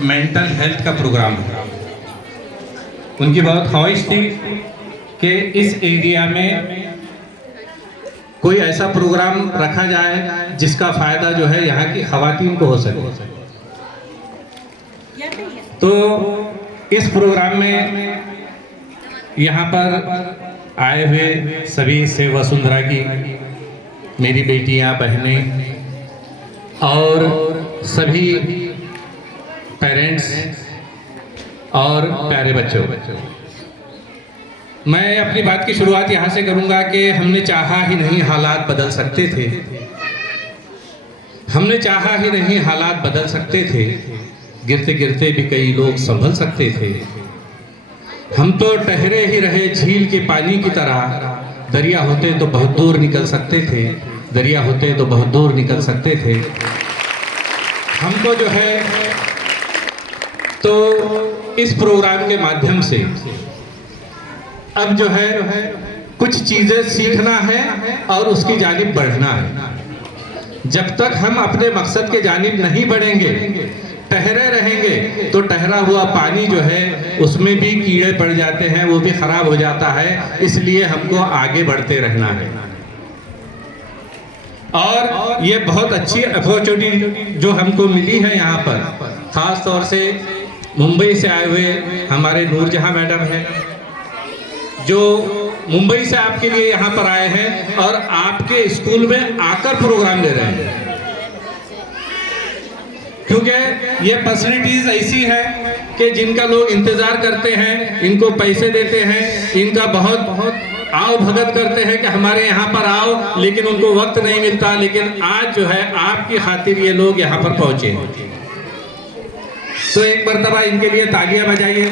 Mental health का programme है। उनकी बहुत ख्वाहिश थी कि इस एरिया में कोई ऐसा प्रोग्राम रखा जाए जिसका फ़ायदा जो है यहाँ की ख़वातीन को हो सके। तो इस प्रोग्राम में यहाँ पर आए हुए सभी सेवा वसुंधरा की मेरी बेटियाँ, बहनें और सभी पेरेंट्स और प्यारे बच्चों, मैं अपनी बात की शुरुआत यहाँ से करूँगा कि हमने चाहा ही नहीं हालात बदल सकते थे। हमने चाहा ही नहीं हालात बदल सकते थे, गिरते गिरते भी कई लोग संभल सकते थे। हम तो ठहरे ही रहे झील के पानी की तरह, दरिया होते तो बहुत दूर निकल सकते थे, दरिया होते तो बहुत दूर निकल सकते थे। हमको जो है तो इस प्रोग्राम के माध्यम से अब जो है कुछ चीज़ें सीखना है और उसकी जानिब बढ़ना है। जब तक हम अपने मकसद के जानिब नहीं बढ़ेंगे, ठहरे रहेंगे, तो ठहरा हुआ पानी जो है उसमें भी कीड़े पड़ जाते हैं, वो भी खराब हो जाता है। इसलिए हमको आगे बढ़ते रहना है। और ये बहुत अच्छी अपॉर्चुनिटी जो हमको मिली है यहाँ पर, ख़ास तौर से मुंबई से आए हुए हमारे नूरजहां मैडम हैं, जो मुंबई से आपके लिए यहाँ पर आए हैं और आपके स्कूल में आकर प्रोग्राम ले रहे हैं। क्योंकि ये फैसिलिटीज ऐसी है कि जिनका लोग इंतजार करते हैं, इनको पैसे देते हैं, इनका बहुत आओ भगत करते हैं कि हमारे यहाँ पर आओ, लेकिन उनको वक्त नहीं मिलता। लेकिन आज जो है आपकी खातिर ये लोग यहाँ पर पहुंचे, तो एक मरतबा इनके लिए तालियां बजाइए।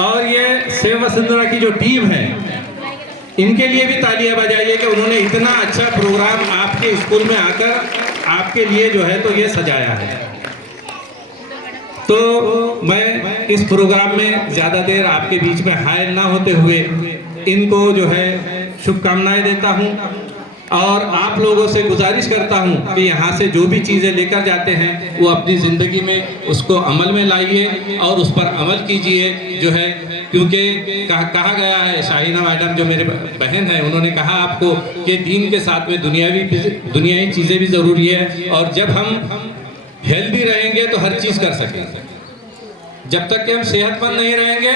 और ये सेवा वसुंधरा की जो टीम है, इनके लिए भी तालियां बजाइए कि उन्होंने इतना अच्छा प्रोग्राम आपके स्कूल में आकर आपके लिए जो है तो ये सजाया है। तो मैं इस प्रोग्राम में ज़्यादा देर आपके बीच में हायल ना होते हुए इनको जो है शुभकामनाएं देता हूं और आप लोगों से गुजारिश करता हूं कि यहाँ से जो भी चीज़ें लेकर जाते हैं वो अपनी ज़िंदगी में उसको अमल में लाइए और उस पर अमल कीजिए जो है। क्योंकि कहा गया है, शाहीना मैडम जो मेरे बहन है, उन्होंने कहा आपको कि दीन के साथ में दुनियावी चीज़ें भी ज़रूरी है। और जब हम हेल्दी रहेंगे तो हर चीज़ कर सकेंगे। जब तक कि हम सेहतमंद नहीं रहेंगे,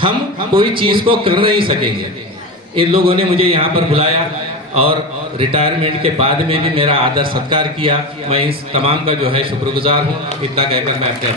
हम कोई चीज़ को कर नहीं सकेंगे। इन लोगों ने मुझे यहाँ पर बुलाया और रिटायरमेंट के बाद में भी मेरा आदर सत्कार किया। मैं इस तमाम का जो है शुक्रगुजार हूँ। इतना कहकर मैं अपने